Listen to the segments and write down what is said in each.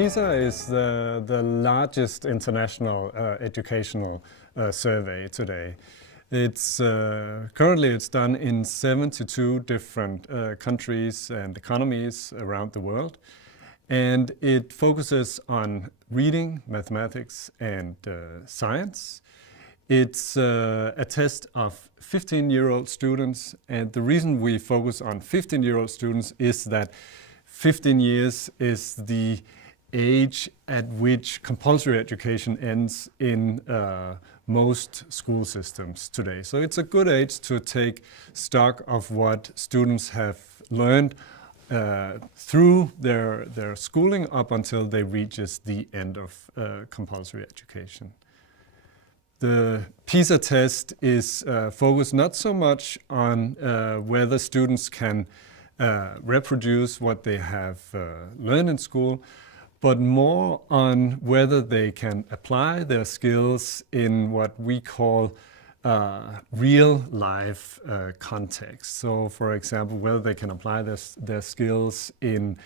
Pisa is the largest international educational survey today. It's currently it's done in 72 different countries and economies around the world, and it focuses on reading, mathematics, and science. It's a test of 15-year-old students, and the reason we focus on 15-year-old students is that 15 years is the age at which compulsory education ends in most school systems today. So it's a good age to take stock of what students have learned through their schooling up until they reaches the end of compulsory education. The PISA test is focused not so much on whether students can reproduce what they have learned in school, but more on whether they can apply their skills in what we call real life context. So, for example, whether they can apply their skills in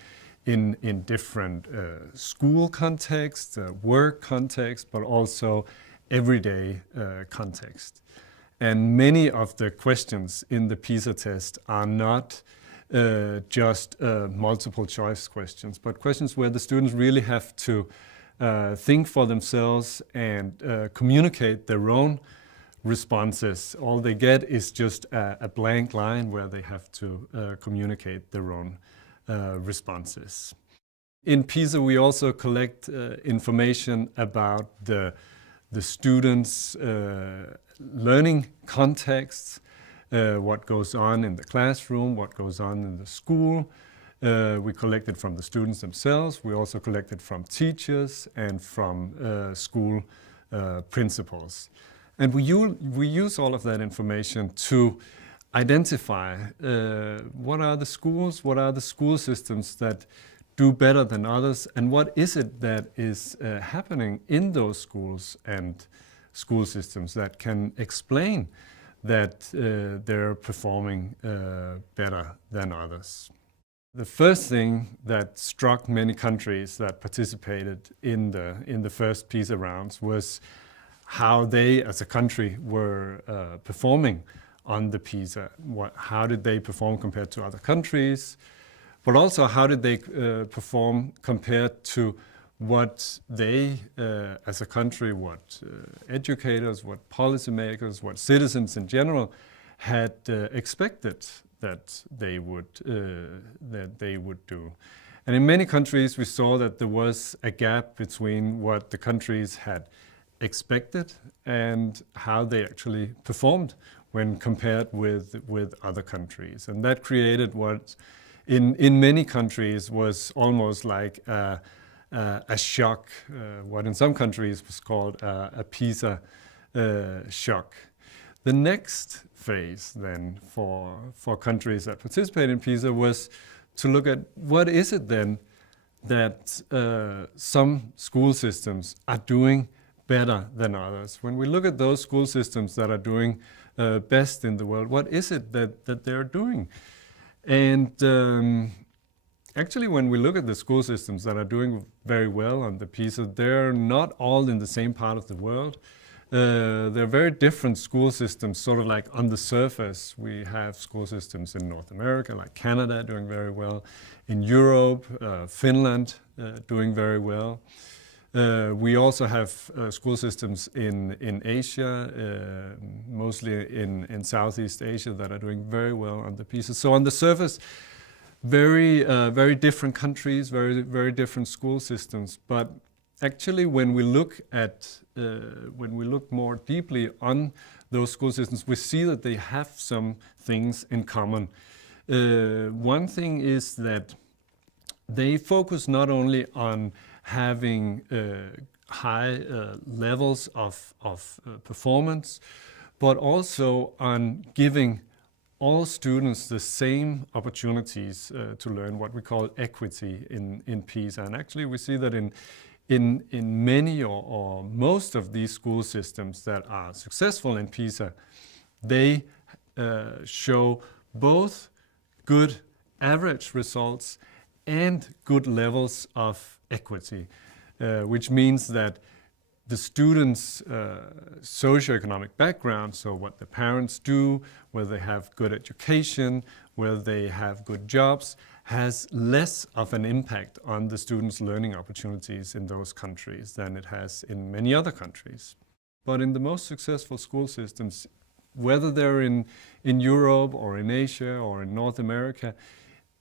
different school contexts, work context, but also everyday context. And many of the questions in the PISA test are not just multiple choice questions, but questions where the students really have to think for themselves and communicate their own responses. All they get is just a blank line where they have to communicate their own responses. In PISA, we also collect information about the students' learning contexts, what goes on in the classroom, what goes on in the school. We collect it from the students themselves. We also collect it from teachers and from school principals. And we use all of that information to identify what are the schools, what are the school systems that do better than others, and what is it that is happening in those schools and school systems that can explain that they're performing better than others. The first thing that struck many countries that participated in the first PISA rounds was how they, as a country, were performing on the PISA. How did they perform compared to other countries? But also, how did they perform compared to what they, as a country, what educators, what policymakers, what citizens in general had expected that they would do. And in many countries, we saw that there was a gap between what the countries had expected and how they actually performed when compared with other countries. And that created what in many countries was almost like a shock, what in some countries was called a PISA shock. The next phase then for countries that participate in PISA was to look at what is it then that some school systems are doing better than others. When we look at those school systems that are doing best in the world, what is it that they're doing? And actually, when we look at the school systems that are doing very well on the PISA, they're not all in the same part of the world. They're very different school systems, sort of like on the surface. We have school systems in North America, like Canada, doing very well. In Europe, Finland, doing very well. We also have school systems in Asia, mostly in Southeast Asia, that are doing very well on the PISA. So on the surface, very different countries, very different school systems. But actually, when we look more deeply on those school systems, we see that they have some things in common. One thing is that they focus not only on having high levels of performance, but also on giving all students the same opportunities to learn, what we call equity in PISA. And actually, we see that in many or most of these school systems that are successful in PISA, they show both good average results and good levels of equity, which means that the students' socioeconomic background, so what the parents do, whether they have good education, whether they have good jobs, has less of an impact on the students' learning opportunities in those countries than it has in many other countries. But in the most successful school systems, whether they're in Europe or in Asia or in North America,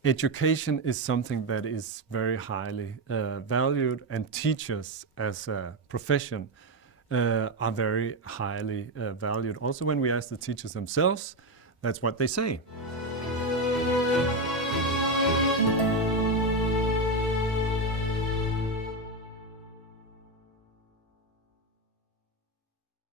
education is something that is very highly valued, and teachers as a profession are very highly valued. Also, when we ask the teachers themselves, that's what they say.